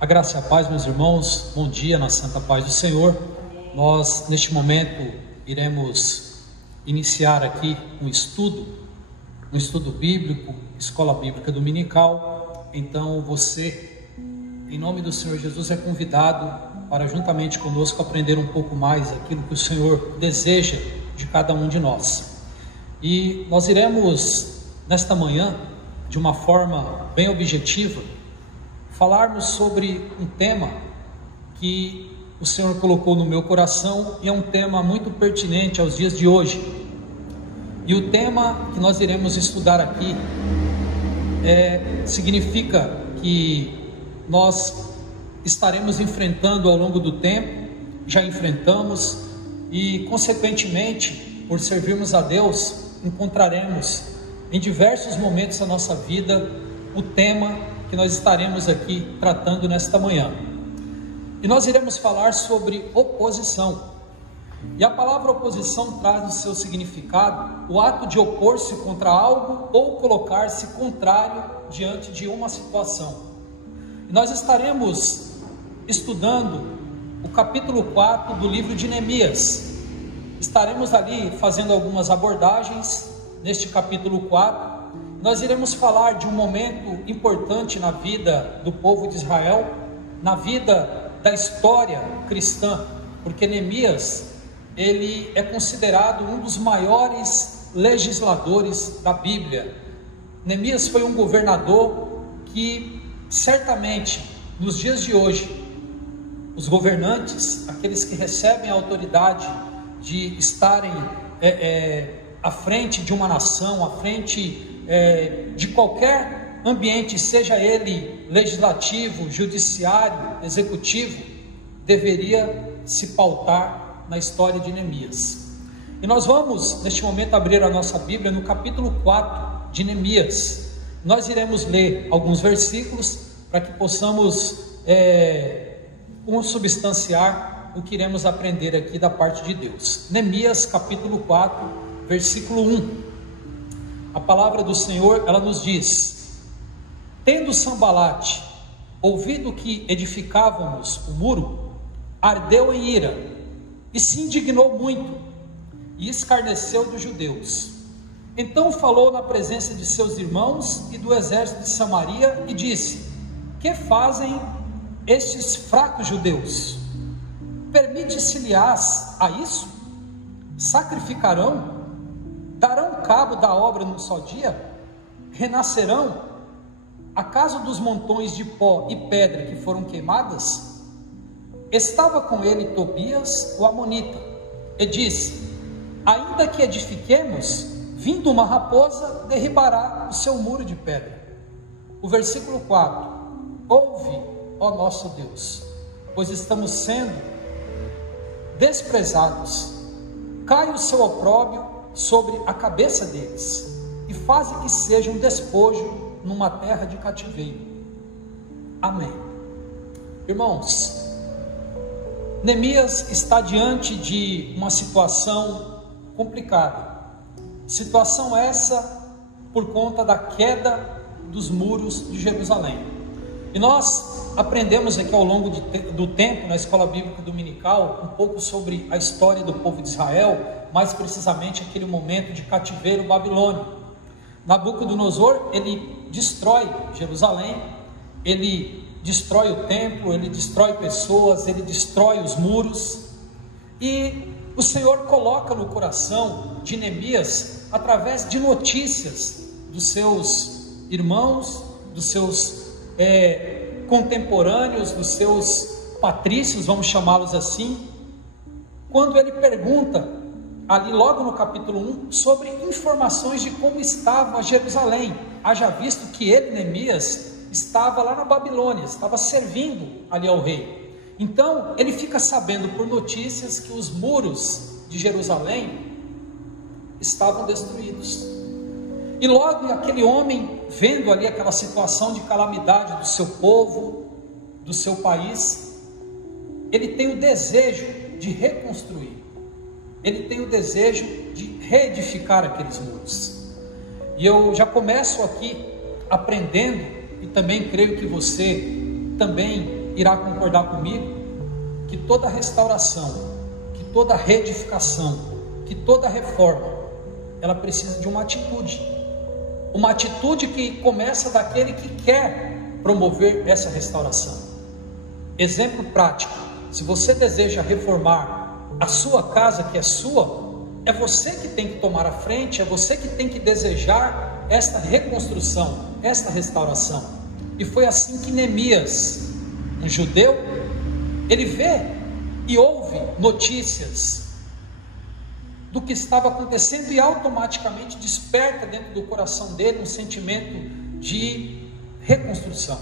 A graça e a paz, meus irmãos, bom dia na santa paz do Senhor. Nós, neste momento, iremos iniciar aqui um estudo bíblico, escola bíblica dominical. Então você, em nome do Senhor Jesus, é convidado para juntamente conosco aprender um pouco mais aquilo que o Senhor deseja de cada um de nós. E nós iremos, nesta manhã, de uma forma bem objetiva, falarmos sobre um tema que o Senhor colocou no meu coração e é um tema muito pertinente aos dias de hoje. E o tema que nós iremos estudar aqui significa que nós estaremos enfrentando ao longo do tempo, já enfrentamos, e consequentemente, por servirmos a Deus, encontraremos em diversos momentos da nossa vida o tema que nós estaremos aqui tratando nesta manhã. E nós iremos falar sobre oposição. E a palavra oposição traz no seu significado o ato de opor-se contra algo ou colocar-se contrário diante de uma situação. E nós estaremos estudando o capítulo 4 do livro de Neemias. Estaremos ali fazendo algumas abordagens neste capítulo 4. Nós iremos falar de um momento importante na vida do povo de Israel, na vida da história cristã, porque Neemias, ele é considerado um dos maiores legisladores da Bíblia. Neemias foi um governador que, certamente, nos dias de hoje, os governantes, aqueles que recebem a autoridade de estarem à frente de uma nação, à frente de qualquer ambiente, seja ele legislativo, judiciário, executivo, deveria se pautar na história de Neemias. E nós vamos neste momento abrir a nossa Bíblia no capítulo 4 de Neemias. Nós iremos ler alguns versículos para que possamos consubstanciar o que iremos aprender aqui da parte de Deus. Neemias capítulo 4, versículo 1. A palavra do Senhor, ela nos diz: tendo Sambalate ouvido que edificávamos o muro, ardeu em ira e se indignou muito e escarneceu dos judeus. Então falou na presença de seus irmãos e do exército de Samaria e disse: que fazem estes fracos judeus? Permite-se-lhes a isso? Sacrificarão? Darão cabo da obra num só dia? Renascerão? Acaso dos montões de pó e pedra que foram queimadas? Estava com ele Tobias, o amonita, e disse: ainda que edifiquemos, vindo uma raposa, derribará o seu muro de pedra. O versículo 4: ouve, ó nosso Deus, pois estamos sendo desprezados. Cai o seu opróbrio sobre a cabeça deles, e faze que seja um despojo numa terra de cativeiro. Amém. Irmãos, Neemias está diante de uma situação complicada, situação essa por conta da queda dos muros de Jerusalém. E nós aprendemos aqui ao longo do tempo na escola bíblica dominical um pouco sobre a história do povo de Israel, mais precisamente aquele momento de cativeiro babilônico. Nabucodonosor, ele destrói Jerusalém, ele destrói o templo, ele destrói pessoas, ele destrói os muros, e o Senhor coloca no coração de Neemias, através de notícias dos seus irmãos, dos seus contemporâneos, dos seus patrícios, vamos chamá-los assim, quando ele pergunta ali logo no capítulo 1, sobre informações de como estava Jerusalém, haja visto que ele, Neemias, estava lá na Babilônia, estava servindo ali ao rei. Então ele fica sabendo por notícias que os muros de Jerusalém estavam destruídos. E logo aquele homem, vendo ali aquela situação de calamidade do seu povo, do seu país, ele tem o desejo de reconstruir. Ele tem o desejo de reedificar aqueles muros. E eu já começo aqui aprendendo, e também creio que você também irá concordar comigo que toda restauração, que toda reedificação, que toda reforma, ela precisa de uma atitude que começa daquele que quer promover essa restauração. Exemplo prático: se você deseja reformar a sua casa, que é sua, é você que tem que tomar a frente, é você que tem que desejar esta reconstrução, esta restauração. E foi assim que Neemias, um judeu, ele vê e ouve notícias do que estava acontecendo e automaticamente desperta dentro do coração dele um sentimento de reconstrução.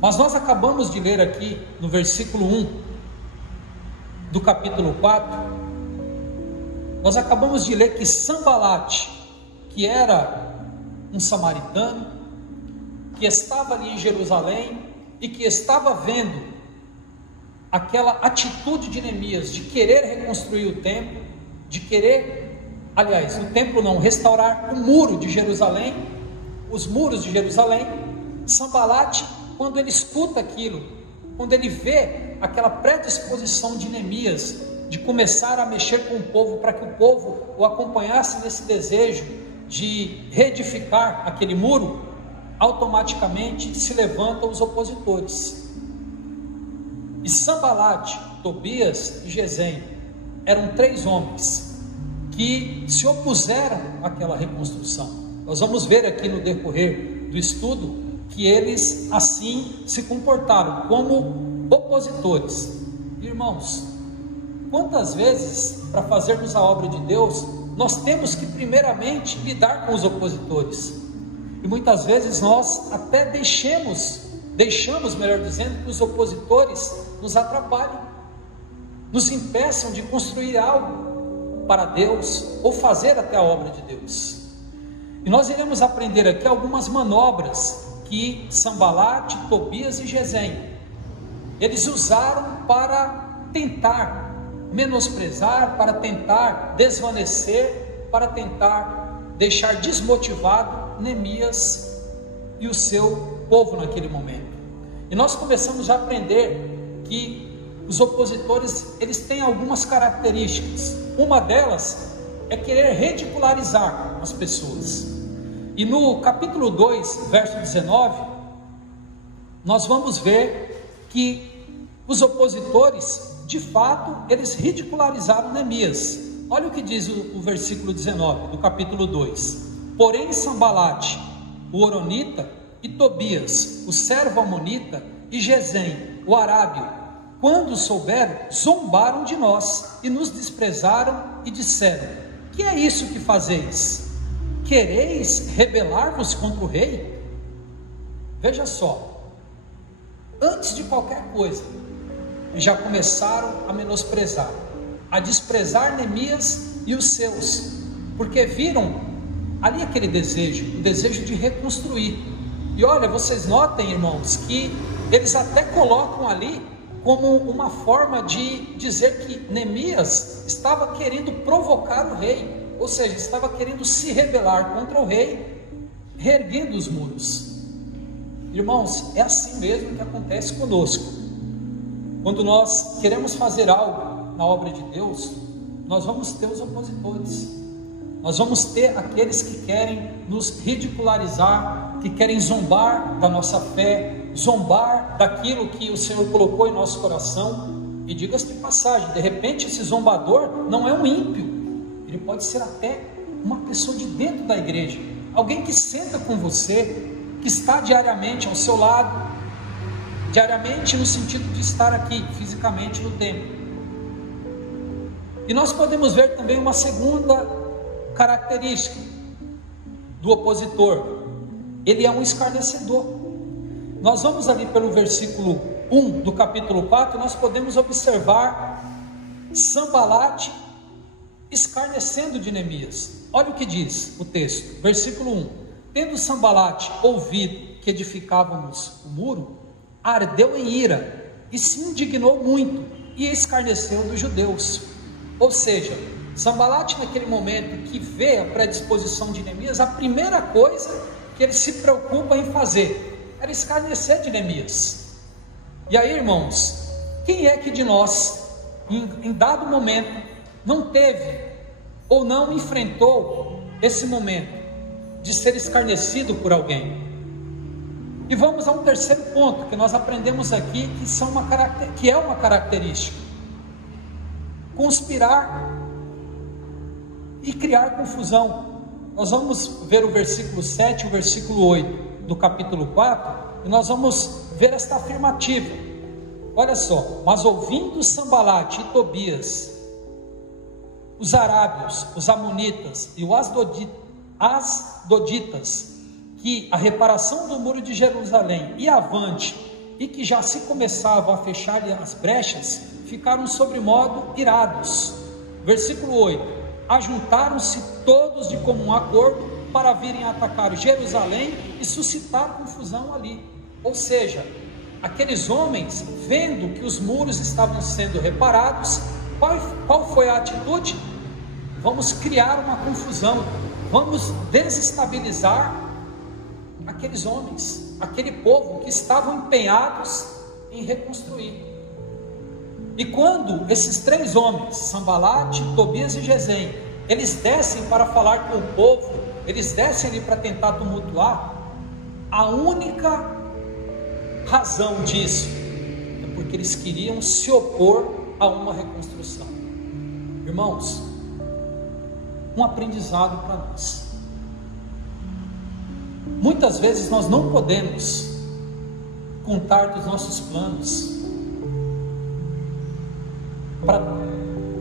Mas nós acabamos de ler aqui no versículo 1 do capítulo 4, nós acabamos de ler que Sanbalate, que era um samaritano, que estava ali em Jerusalém e que estava vendo aquela atitude de Neemias de querer reconstruir o templo, de querer, aliás, o templo não, restaurar o muro de Jerusalém, os muros de Jerusalém. Sanbalate, quando ele escuta aquilo, quando ele vê aquela predisposição de Neemias de começar a mexer com o povo, para que o povo o acompanhasse nesse desejo de reedificar aquele muro, automaticamente se levantam os opositores. E Sanbalate, Tobias e Gesem eram 3 homens que se opuseram àquela reconstrução. Nós vamos ver aqui no decorrer do estudo que eles assim se comportaram como opositores. Irmãos, quantas vezes para fazermos a obra de Deus nós temos que primeiramente lidar com os opositores, e muitas vezes nós até deixamos, melhor dizendo, que os opositores nos atrapalhem, nos impeçam de construir algo para Deus ou fazer até a obra de Deus. E nós iremos aprender aqui algumas manobras que Sanbalate, Tobias e Gesem eles usaram para tentar menosprezar, para tentar desvanecer, para tentar deixar desmotivado Neemias e o seu povo naquele momento. E nós começamos a aprender que os opositores, eles têm algumas características. Uma delas é querer ridicularizar as pessoas. E no capítulo 2, verso 19, nós vamos ver que os opositores, de fato, eles ridicularizaram Neemias. Olha o que diz o versículo 19 do capítulo 2: porém Sanbalate, o horonita, e Tobias, o servo amonita, e Gesem, o arábio, quando souberam, zombaram de nós e nos desprezaram e disseram: que é isso que fazeis? Quereis rebelar-vos contra o rei? Veja só, antes de qualquer coisa, já começaram a menosprezar, a desprezar Neemias e os seus, porque viram ali aquele desejo, o desejo de reconstruir. E olha, vocês notem, irmãos, que eles até colocam ali como uma forma de dizer que Neemias estava querendo provocar o rei, ou seja, estava querendo se rebelar contra o rei, reerguendo os muros. Irmãos, é assim mesmo que acontece conosco. Quando nós queremos fazer algo na obra de Deus, nós vamos ter os opositores, nós vamos ter aqueles que querem nos ridicularizar, que querem zombar da nossa fé, zombar daquilo que o Senhor colocou em nosso coração. E diga-se de passagem, de repente esse zombador não é um ímpio, ele pode ser até uma pessoa de dentro da igreja, alguém que senta com você, que está diariamente ao seu lado, diariamente no sentido de estar aqui fisicamente no templo. E nós podemos ver também uma segunda característica do opositor: ele é um escarnecedor. Nós vamos ali pelo versículo 1 do capítulo 4, nós podemos observar Sanbalate escarnecendo de Neemias. Olha o que diz o texto, versículo 1: tendo Sanbalate ouvido que edificávamos o muro, ardeu em ira e se indignou muito e escarneceu dos judeus. Ou seja, Sanbalate, naquele momento que vê a predisposição de Neemias, a primeira coisa que ele se preocupa em fazer era escarnecer de Neemias. E aí, irmãos, quem é que de nós, em dado momento, não teve ou não enfrentou esse momento de ser escarnecido por alguém? E vamos a um terceiro ponto que nós aprendemos aqui, que é uma característica: conspirar e criar confusão. Nós vamos ver o versículo 7 e o versículo 8 do capítulo 4, e nós vamos ver esta afirmativa. Olha só: mas ouvindo Sambalate e Tobias, os arábios, os amonitas e os asdoditas, que a reparação do muro de Jerusalém ia avante, e que já se começavam a fechar-lhe as brechas, ficaram sobremodo irados. Versículo 8: ajuntaram-se todos de comum acordo para virem atacar Jerusalém e suscitar confusão ali. Ou seja, aqueles homens, vendo que os muros estavam sendo reparados, qual foi a atitude? Vamos criar uma confusão, vamos desestabilizar aqueles homens, aquele povo que estavam empenhados em reconstruir. E quando esses três homens, Sambalate, Tobias e Gesem, eles descem para falar com o povo, eles descem ali para tentar tumultuar, a única razão disso é porque eles queriam se opor a uma reconstrução. Irmãos, um aprendizado para nós. Muitas vezes nós não podemos contar dos nossos planos para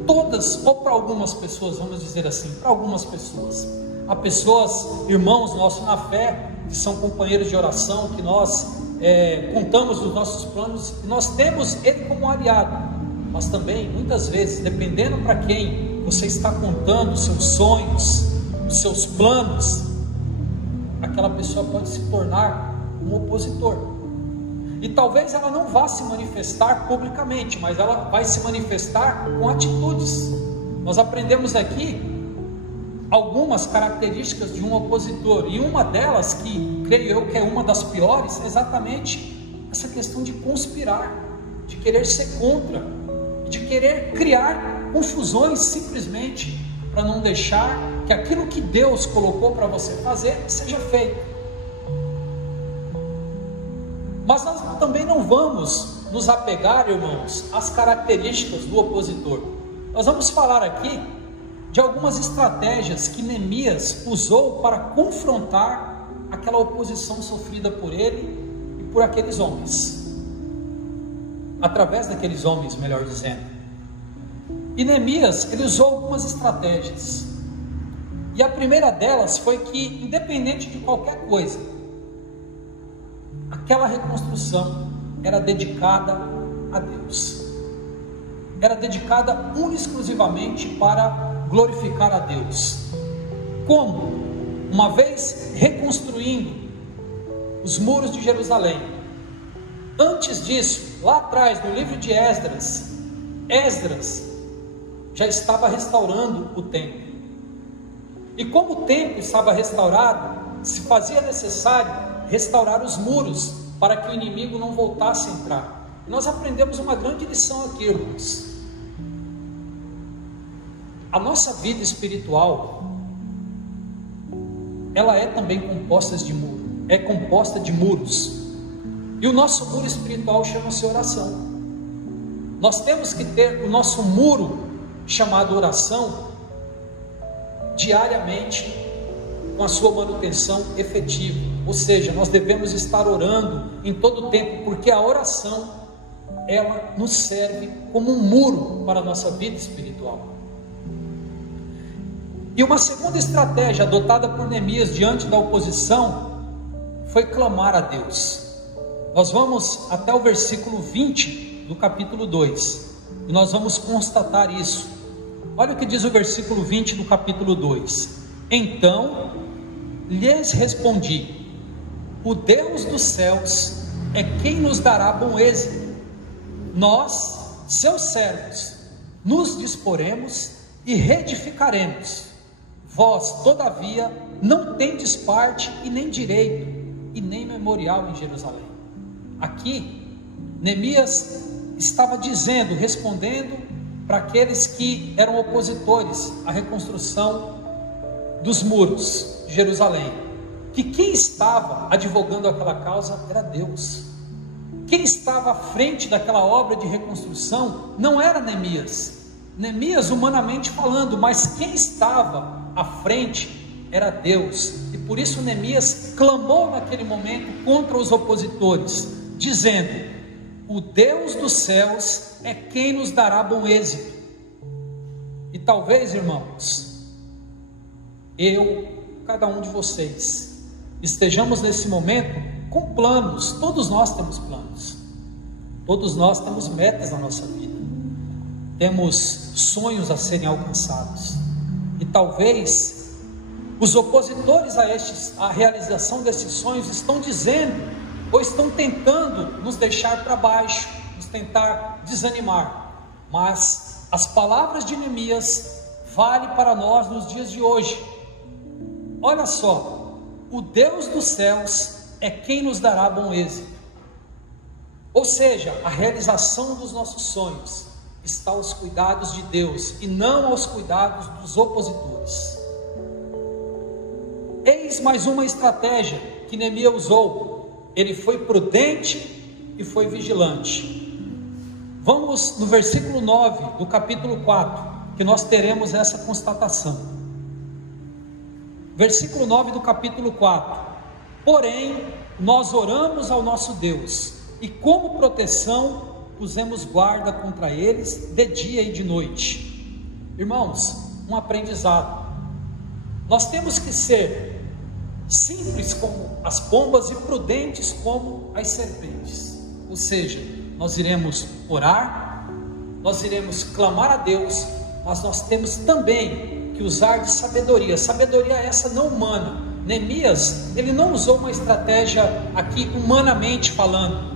todas, ou para algumas pessoas, vamos dizer assim, para algumas pessoas. Há pessoas, irmãos nossos na fé, que são companheiros de oração, que nós contamos dos nossos planos, e nós temos ele como aliado. Mas também, muitas vezes, dependendo para quem você está contando os seus sonhos, os seus planos, aquela pessoa pode se tornar um opositor. E talvez ela não vá se manifestar publicamente, mas ela vai se manifestar com atitudes. Nós aprendemos aqui algumas características de um opositor, e uma delas, que creio eu que é uma das piores, é exatamente essa questão de conspirar, de querer ser contra, de querer criar confusões simplesmente para não deixar que aquilo que Deus colocou para você fazer seja feito. Mas nós também não vamos nos apegar, irmãos, às características do opositor. Nós vamos falar aqui de algumas estratégias que Neemias usou para confrontar aquela oposição sofrida por ele e por aqueles homens, através daqueles homens, melhor dizendo. E Neemias, ele usou algumas estratégias, e a primeira delas foi que, independente de qualquer coisa, aquela reconstrução era dedicada a Deus, era dedicada única e exclusivamente para glorificar a Deus. Como? Uma vez reconstruindo os muros de Jerusalém, antes disso, lá atrás, no livro de Esdras já estava restaurando o templo, e como o templo estava restaurado, se fazia necessário restaurar os muros, para que o inimigo não voltasse a entrar. E nós aprendemos uma grande lição aqui, irmãos. A nossa vida espiritual, ela é também composta de muros, e o nosso muro espiritual chama-se oração. Nós temos que ter o nosso muro, chamado oração, diariamente, com a sua manutenção efetiva. Ou seja, nós devemos estar orando em todo o tempo, porque a oração, ela nos serve como um muro para a nossa vida espiritual. E uma segunda estratégia adotada por Neemias diante da oposição foi clamar a Deus. Nós vamos até o versículo 20 do capítulo 2, e nós vamos constatar isso. Olha o que diz o versículo 20 do capítulo 2: então lhes respondi: o Deus dos céus é quem nos dará bom êxito. Nós, seus servos, nos disporemos e reedificaremos. Vós, todavia, não tendes parte e nem direito e nem memorial em Jerusalém. Aqui Neemias estava dizendo, respondendo para aqueles que eram opositores à reconstrução dos muros de Jerusalém, que quem estava advogando aquela causa era Deus. Quem estava à frente daquela obra de reconstrução não era Neemias, humanamente falando, mas quem estava à frente era Deus. E por isso Neemias clamou naquele momento contra os opositores, dizendo: o Deus dos céus é quem nos dará bom êxito. E talvez, irmãos, cada um de vocês, estejamos nesse momento com planos. Todos nós temos planos, todos nós temos metas na nossa vida, temos sonhos a serem alcançados, e talvez os opositores à realização desses sonhos estão dizendo, ou estão tentando nos deixar para baixo, nos tentar desanimar, mas as palavras de Neemias valem para nós nos dias de hoje. Olha só, o Deus dos céus é quem nos dará bom êxito. Ou seja, a realização dos nossos sonhos está aos cuidados de Deus e não aos cuidados dos opositores. Eis mais uma estratégia que Neemias usou. Ele foi prudente e foi vigilante. Vamos no versículo 9 do capítulo 4, que nós teremos essa constatação. Versículo 9 do capítulo 4: porém, nós oramos ao nosso Deus, e como proteção pusemos guarda contra eles de dia e de noite. Irmãos, um aprendizado. Nós temos que ser simples como as pombas e prudentes como as serpentes. Ou seja, nós iremos orar, nós iremos clamar a Deus, mas nós temos também que usar de sabedoria essa não humana. Neemias, ele não usou uma estratégia aqui humanamente falando,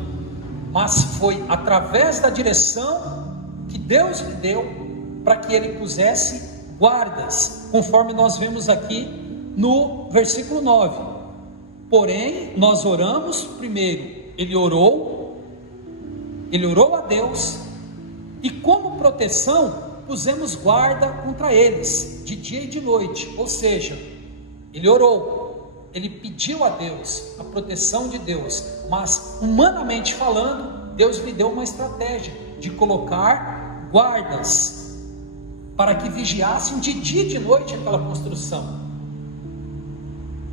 mas foi através da direção que Deus lhe deu para que ele pusesse guardas, conforme nós vemos aqui no versículo 9. Porém, nós oramos. Primeiro, ele orou a Deus, e como proteção pusemos guarda contra eles de dia e de noite. Ou seja, ele orou, ele pediu a Deus a proteção de Deus, mas humanamente falando, Deus lhe deu uma estratégia de colocar guardas para que vigiassem de dia e de noite aquela construção.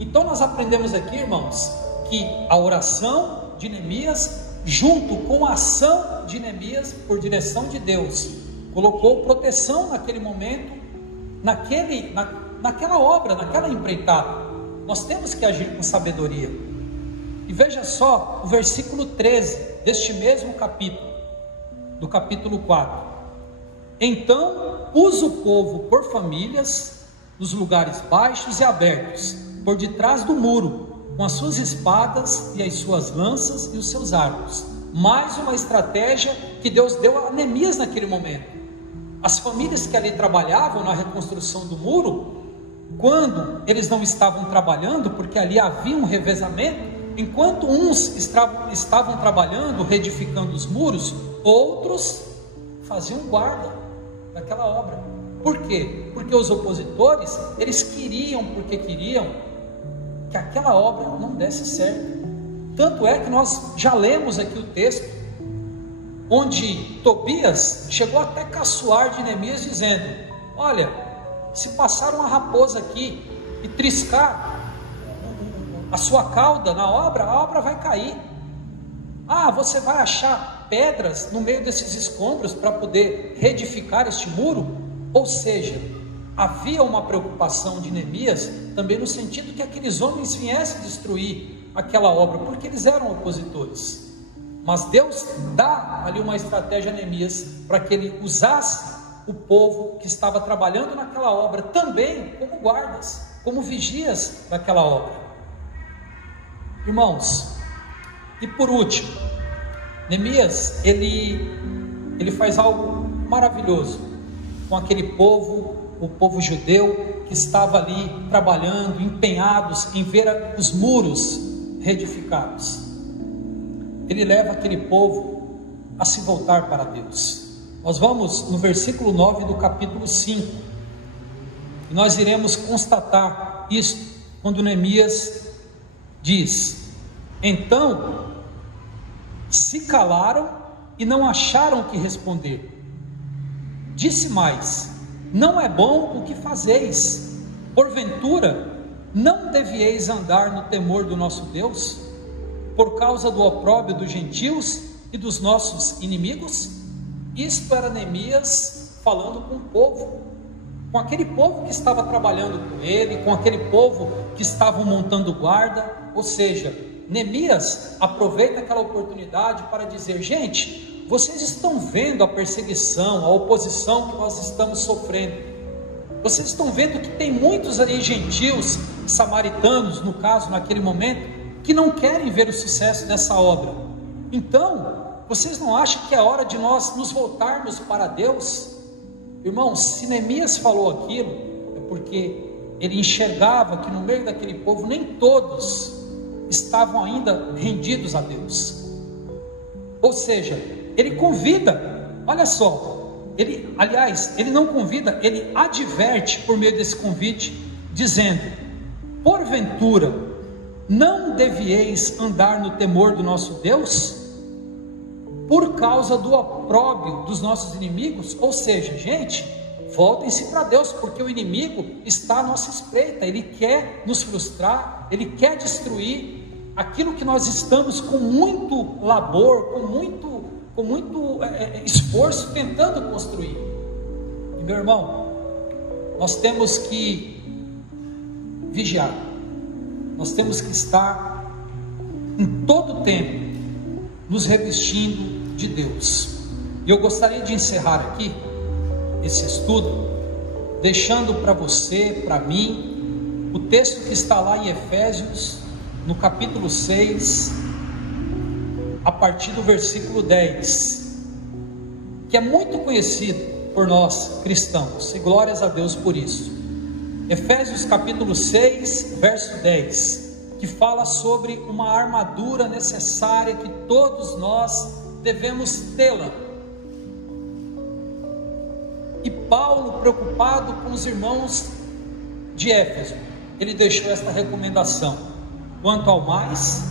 Então nós aprendemos aqui, irmãos, que a oração de Neemias, junto com a ação de Neemias por direção de Deus, colocou proteção naquele momento, naquela obra, naquela empreitada. Nós temos que agir com sabedoria. E veja só o versículo 13 deste mesmo capítulo, do capítulo 4: então pus o povo por famílias nos lugares baixos e abertos, por detrás do muro, com as suas espadas e as suas lanças e os seus arcos. Mais uma estratégia que Deus deu a Neemias naquele momento. As famílias que ali trabalhavam na reconstrução do muro, quando eles não estavam trabalhando, porque ali havia um revezamento, enquanto uns estavam trabalhando, reedificando os muros, outros faziam guarda daquela obra. Por quê? Porque os opositores, eles queriam que aquela obra não desse certo. Tanto é que nós já lemos aqui o texto, onde Tobias chegou até a caçoar de Neemias, dizendo: olha, se passar uma raposa aqui e triscar a sua cauda na obra, a obra vai cair. Você vai achar pedras no meio desses escombros para poder reedificar este muro? Ou seja, havia uma preocupação de Neemias também no sentido que aqueles homens viessem destruir aquela obra, porque eles eram opositores. Mas Deus dá ali uma estratégia a Neemias para que ele usasse o povo que estava trabalhando naquela obra também como guardas, como vigias daquela obra. Irmãos, e por último, Neemias, ele faz algo maravilhoso com aquele povo, o povo judeu que estava ali trabalhando, empenhados em ver os muros reedificados. Ele leva aquele povo a se voltar para Deus. Nós vamos no versículo 9 do capítulo 5, e nós iremos constatar isto, quando Neemias diz: então se calaram e não acharam o que responder. Disse mais: não é bom o que fazeis, porventura não devieis andar no temor do nosso Deus, por causa do opróbrio dos gentios e dos nossos inimigos? Isto era Neemias falando com o povo, com aquele povo que estava trabalhando com ele, com aquele povo que estavam montando guarda. Ou seja, Neemias aproveita aquela oportunidade para dizer: gente, vocês estão vendo a perseguição, a oposição que nós estamos sofrendo. Vocês estão vendo que tem muitos ali gentios, samaritanos, no caso, naquele momento, que não querem ver o sucesso dessa obra. Então, vocês não acham que é hora de nós nos voltarmos para Deus? Irmãos, se Neemias falou aquilo, é porque ele enxergava que no meio daquele povo nem todos estavam ainda rendidos a Deus. Ou seja, ele convida, olha só, ele não convida, ele adverte por meio desse convite, dizendo: porventura não devieis andar no temor do nosso Deus, por causa do opróbrio dos nossos inimigos? Ou seja, gente, voltem-se para Deus, porque o inimigo está à nossa espreita, ele quer nos frustrar, ele quer destruir aquilo que nós estamos com muito labor, com muito esforço tentando construir. E meu irmão, nós temos que vigiar, nós temos que estar em todo tempo nos revestindo de Deus. E eu gostaria de encerrar aqui esse estudo deixando para você, para mim, o texto que está lá em Efésios, no capítulo 6, a partir do versículo 10, que é muito conhecido por nós cristãos, e glórias a Deus por isso. Efésios capítulo 6, verso 10, que fala sobre uma armadura necessária que todos nós devemos tê-la. E Paulo, preocupado com os irmãos de Éfeso, ele deixou esta recomendação: quanto ao mais,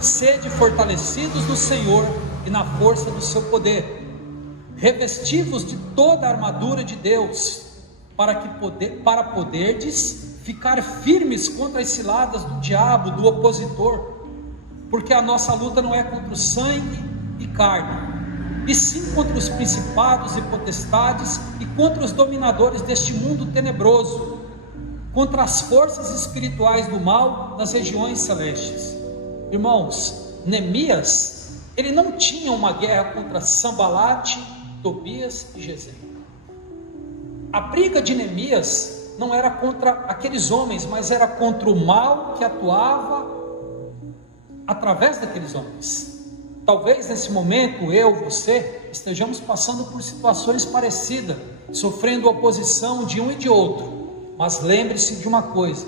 sede fortalecidos no Senhor e na força do seu poder, revestivos de toda a armadura de Deus, para poderdes ficar firmes contra as ciladas do diabo, do opositor, porque a nossa luta não é contra o sangue e carne, e sim contra os principados e potestades, e contra os dominadores deste mundo tenebroso, contra as forças espirituais do mal nas regiões celestes. Irmãos, Neemias, ele não tinha uma guerra contra Sambalate, Tobias e Gesem. A briga de Neemias não era contra aqueles homens, mas era contra o mal que atuava através daqueles homens. Talvez nesse momento você estejamos passando por situações parecidas, sofrendo oposição de um e de outro, mas lembre-se de uma coisa: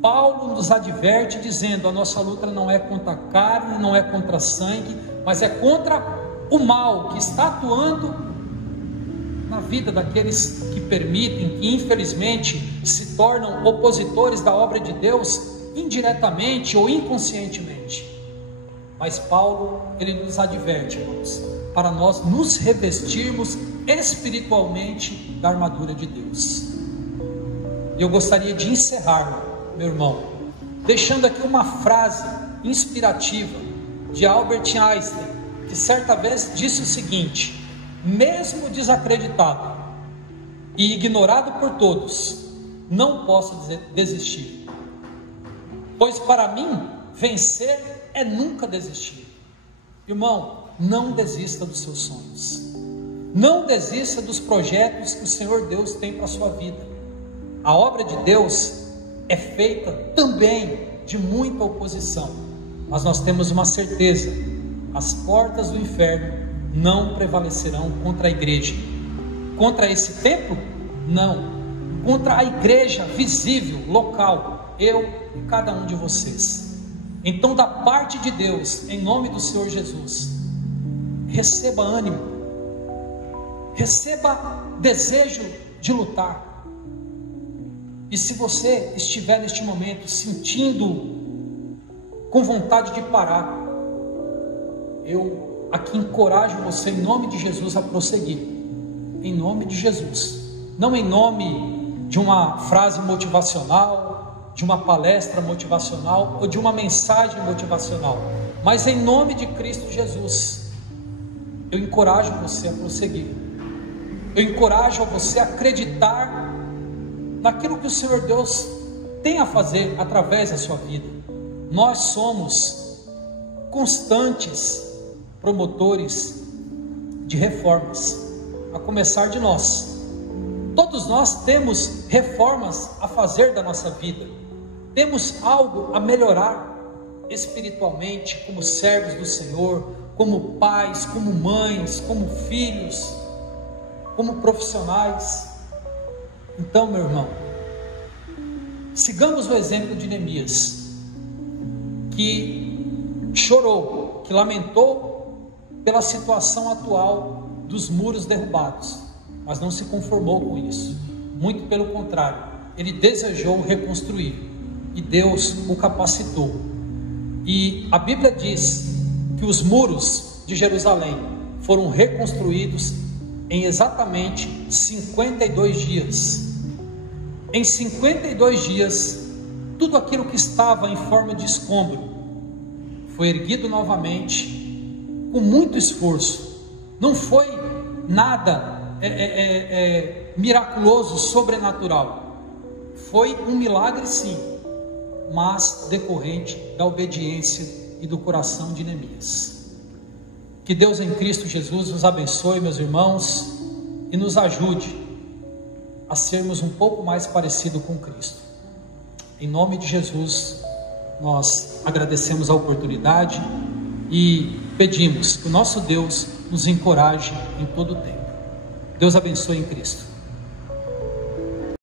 Paulo nos adverte dizendo: a nossa luta não é contra a carne, não é contra sangue, mas é contra o mal que está atuando na vida daqueles que permitem, que infelizmente se tornam opositores da obra de Deus, indiretamente ou inconscientemente. Mas Paulo, ele nos adverte, irmãos, para nós nos revestirmos espiritualmente da armadura de Deus. E eu gostaria de encerrar, meu irmão, deixando aqui uma frase inspirativa de Albert Einstein, que certa vez disse o seguinte: mesmo desacreditado e ignorado por todos, não posso desistir, pois para mim vencer é nunca desistir. Irmão, não desista dos seus sonhos, não desista dos projetos que o Senhor Deus tem para a sua vida. A obra de Deus é feita também de muita oposição, mas nós temos uma certeza: as portas do inferno não prevalecerão contra a igreja. Contra esse templo? Não. Contra a igreja visível, local, eu e cada um de vocês. Então, da parte de Deus, em nome do Senhor Jesus, receba ânimo, receba desejo de lutar. E se você estiver neste momento sentindo com vontade de parar, eu aqui encorajo você em nome de Jesus a prosseguir, em nome de Jesus, não em nome de uma frase motivacional, de uma palestra motivacional ou de uma mensagem motivacional, mas em nome de Cristo Jesus, eu encorajo você a prosseguir, eu encorajo você a acreditar naquilo que o Senhor Deus tem a fazer através da sua vida. Nós somos constantes promotores de reformas, a começar de nós. Todos nós temos reformas a fazer da nossa vida, temos algo a melhorar espiritualmente, como servos do Senhor, como pais, como mães, como filhos, como profissionais. Então, meu irmão, sigamos o exemplo de Neemias, que chorou, que lamentou pela situação atual dos muros derrubados, mas não se conformou com isso, muito pelo contrário, ele desejou reconstruir, e Deus o capacitou. E a Bíblia diz que os muros de Jerusalém foram reconstruídos em exatamente 52 dias. Em 52 dias, tudo aquilo que estava em forma de escombro foi erguido novamente, com muito esforço. Não foi nada miraculoso, sobrenatural. Foi um milagre, sim, mas decorrente da obediência e do coração de Neemias. Que Deus em Cristo Jesus nos abençoe, meus irmãos, e nos ajude a sermos um pouco mais parecidos com Cristo. Em nome de Jesus, nós agradecemos a oportunidade e pedimos que o nosso Deus nos encoraje em todo o tempo. Deus abençoe em Cristo.